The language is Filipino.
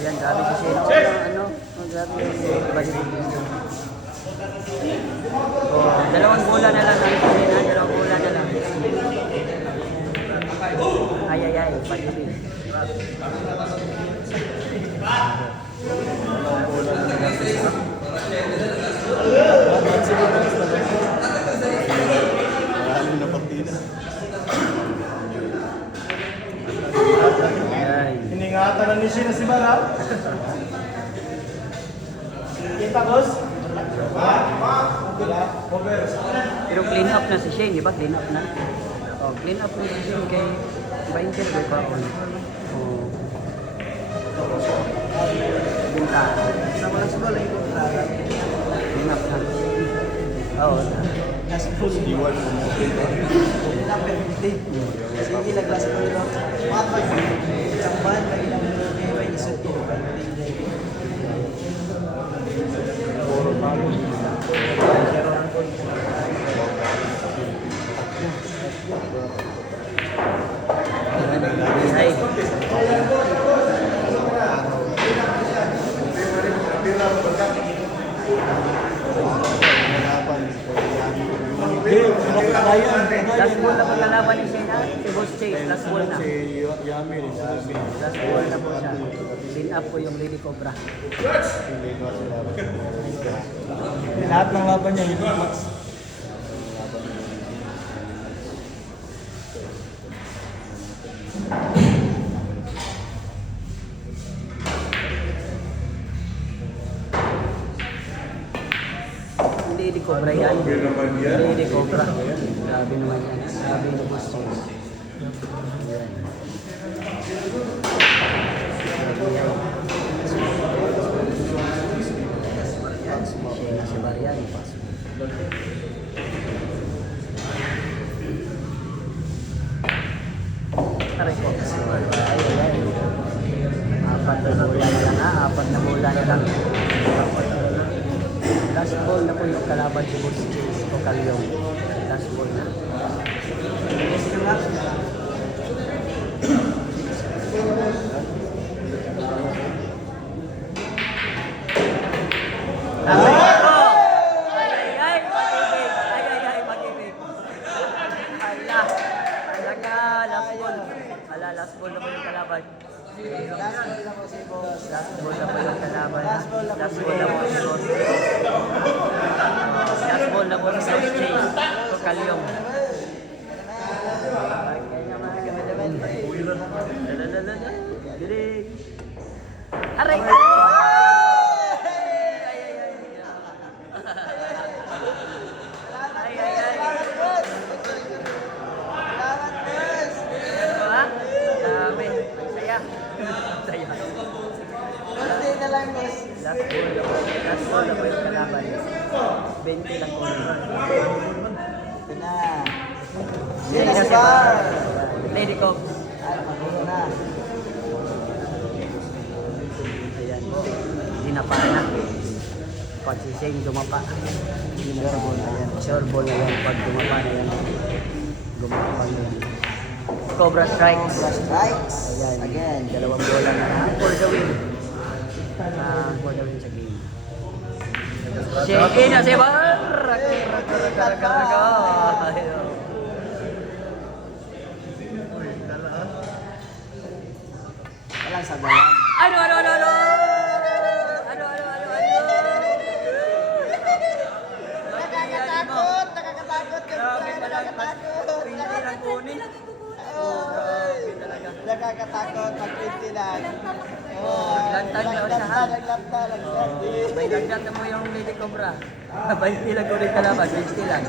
Ayan, grabe si Shane. Ano? Grabe si dalawang bola na lang. Dalawang bola na lang. Ay, pag-ibig. Iningatan na ni Shane si Bara. Kita, boss? Pero clean up na si Shane, di ba? Clean up na. Oh, clean up na si Shane kay Bainter, di ba? Oh. Bunta. Clean up na. Oo. Nasa full diwan mo. Number 50. Sige, naglas ko ito. Matay. Chamban, may ilang may isot ko. Last ball na pagkalaban ni Shane, si Boss Chase, last ball na. Last ball na po siya. Clean up po yung Lady Cobra. Lahat ng laban niya, hindi max. Lady Cobra yan. Lady Cobra. Grabe naman yan. Grabe yung Boss Chase. Ayan. Shane si Marian. Aray po. Apat na bola na lang ha. Apat na bola na lang. Last ball na po yung kalaban si Boss Chase o Kalyong. Last ball na. Last ball na po yung kalaban. Last ball na po si boss. Last ball na po yung kalaban. Last ball na po Last ball na po si Boss Chase. Last ball na po si Boss Chase o Kalyong. Aray! Birthday na lang, boss. Last ball na po yung kalaban. 20 lang po. Ito na. Shane si Bar. Lady Cobb. Ay, magulo na. Ayan po. Dinapa na. Pag si Shane dumapa. Sure ball na yan. Pag dumapa na yan. Dumapa na yan. Cobra strikes. Cobra strikes. Ayan. Again. Dalawang bola na for the win. For the win sa game. Shane na si Bar. Walang sabayan. Ano? Nakakatakot. Nakakatakot. Grabe pala. Nakakatakot. Hindi lang kunin. Oh, grabe talaga. nakakatakot, mag-20 lang. Lantad na usahan. Naglanta. May lagyan na mo yung Lady Cobra. 20 lang ulit kalaban, 20 lang.